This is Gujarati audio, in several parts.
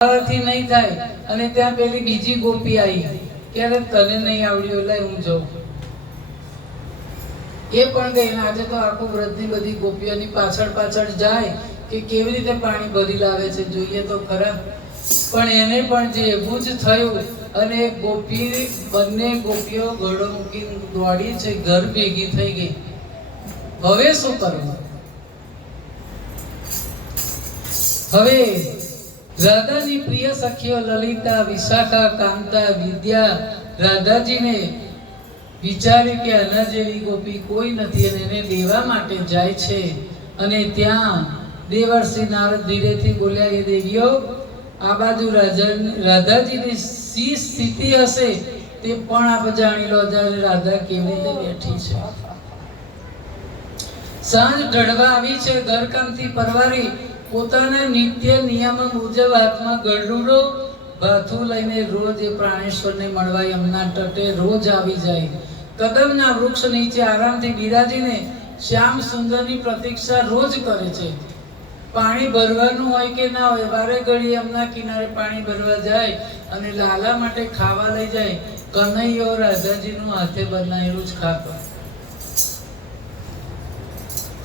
થી નહીં થાય અને ત્યાં પેલી બીજી ગોપી આવી કે તને નહીં આવડ્યું એટલે હું જાઉં એ પણ ગઈ. આજે તો આખું વ્રતની બધી ગોપીઓની પાછળ પાછળ જાય કે કેવી રીતે પાણી ભરી લાવે છે જોઈએ તો ખરા. પણ એને પણ જે એવું જ થયું અને ગોપી બંને ગોપીઓ ઘોડો મૂકી દોડી છે, ઘર ભેગી થઈ ગઈ. હવે શું કરવું? હવે રાધાની પ્રિય સખીઓ લલિતા, વિશાખા, કાંતા, વિદ્યા રાધાજીને વિચાર્યું કે આના જેવી ગોપી કોઈ નથી અને એને લેવા માટે જાય છે. અને ત્યાં દેવર્ષિ નારદ ધીરેથી બોલ્યા, એ દેવીઓ આ બાજુ રાધાજીની શી સ્થિતિ હશે તે પણ આપ જાણી લો. રાધા કેવી રીતે બેઠી છે. સાંજ ઢળવા આવી છે, ઘરકામથી પરવારી પોતાના નિત્ય નિયમ મુજબ હાથમાં ગળડુડો ભાથું લઈને રોજ એ પ્રાણેશ્વરને મળવા યમુના તટે રોજ આવી જાય. કદમના વૃક્ષ નીચે આરામથી બિરાજીને શ્યામ સુંદરની પ્રતીક્ષા રોજ કરે છે. પાણી ભરવાનું હોય કે ના હોય, વારે ઘડી યમુના કિનારે પાણી ભરવા જાય અને લાલા માટે ખાવા લઈ જાય. કનૈયો રાધાજીનું હાથે બનાવેલું જ ખાતો.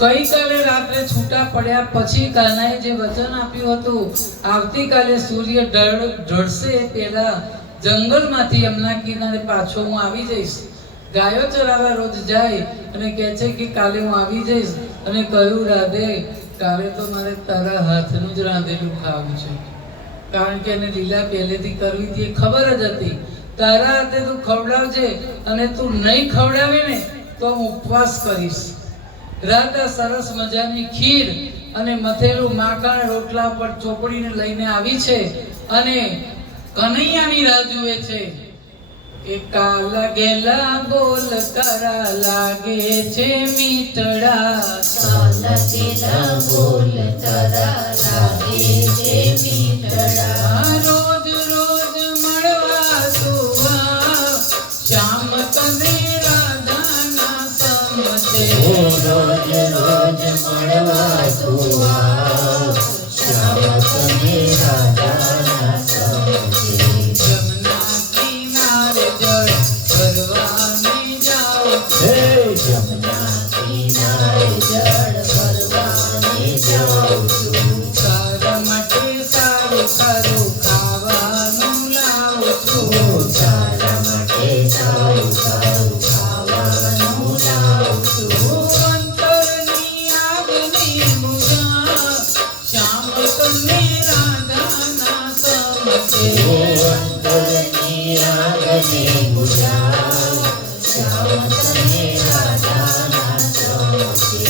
ગઈકાલે રાત્રે છૂટા પડ્યા પછી કાનાએ જે વચન આપ્યું હતું, આવતીકાલે સૂર્ય ઢળશે પહેલા જંગલમાંથી યમુના કિનારે પાછો હું આવી જઈશ. ગાયો ચરાવવા રોજ જાય અને કહે છે કે કાલે હું આવી જઈશ. અને કહ્યું, રાધે કાલે તો મારે તારા હાથનું જ રાંધેલું ખાવું છે. કારણ કે એને લીલા પહેલેથી કરવી હતી, એ ખબર જ હતી. તારા હાથે તું ખવડાવજે અને તું નહીં ખવડાવે ને તો હું ઉપવાસ કરીશ. રાધા સરસ મજાની ખીર અને મથેલું માખણ રોટલા પર ચોપડીને લઈને આવી છે અને કનૈયાની રાહ જુએ છે કે કાલા ગેલા બોલ કરા લાગે છે મીઠડા. કાલા ગેલા બોલ કરા લાગે છે મીઠડા. રોજ રોજ મળવા તું આવ, શ્યામ તને રાધાના સમજે. રોજ રોજ મળવા તું આવ, શ્યામ તને રાધાના સમજે. યમુના કિનારે જળ ભરવાને જાઉં છું. હે યમુના કિનારે જળ ભરવાને જાઉં છું. તારા માટે સારું સારું ખાવાનું લાવું છું. તારા માટે સારું સારું ખાવાનું લાવું છું. અંતરની આગની બુઝા, શ્યામ તને રાધાના સમજે. અંતરની આગને બુઝાવ, શ્યામ તને રાધાના સમજે.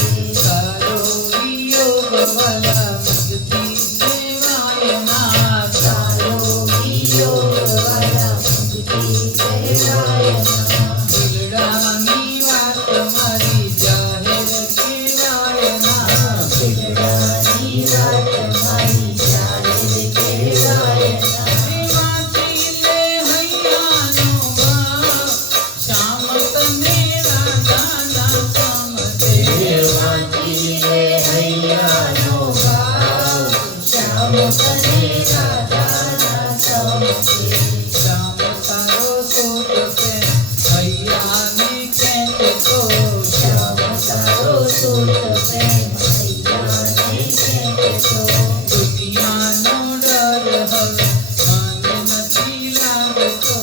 તારો વિયોગ વાલા મગથી સેવાય ના. તારો વિયોગ વાલા મુક્તિ કહેવાય ના. દિલડાની વાત મારી જાહેર કહેવાય ના. દિલડાની વાત મારી જાહેર કહેવાય ના. વાંચી લે હૈયાનો ભાવ, શ્યામ તને રાધાના સમજે. વાંચી લે હૈયાનો ભાવ, શ્યામ તને રાધાના સમજે. શ્યામ તારો સોત છે હૈયાને ખેંચતો. શ્યામ તારો સૂત પ્રેમ હૈયાને ખેંચતો. દુનિયાનો ડર હવે મને નથી લાગતો.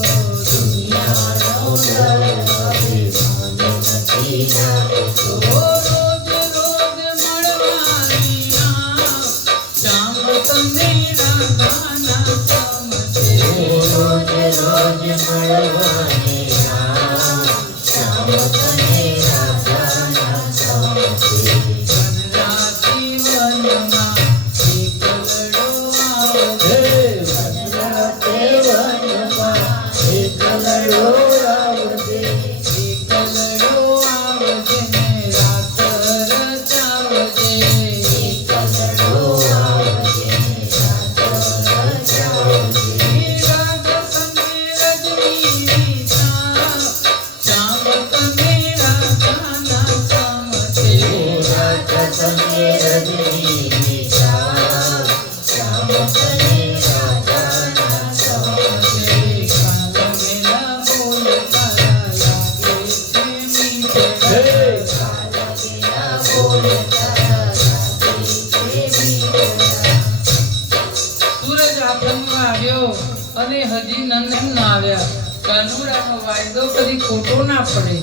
દુનિયાનો ડર હવે મને નથી લાગતો. રોજ રોજ મળવાની આવ, શ્યામ તને રાધાના સમજે. રોજ રોજ મળવાને આવ, શ્યામ તને રાધાના સમજે. વનરાજી વનમાં એકલડો આવજે. વનરાતે વનમાં એકલડો આવજે. એકલડો આવજે ને રાત રચાવજે. એકલડો આવજે ને રાત રચાવજે. રાધા સંગે રજની આવ્યો અને હજી નંદ એમ ના આવ્યા. કાનુડાનો વાયદો કદી ખોટો ના પડે.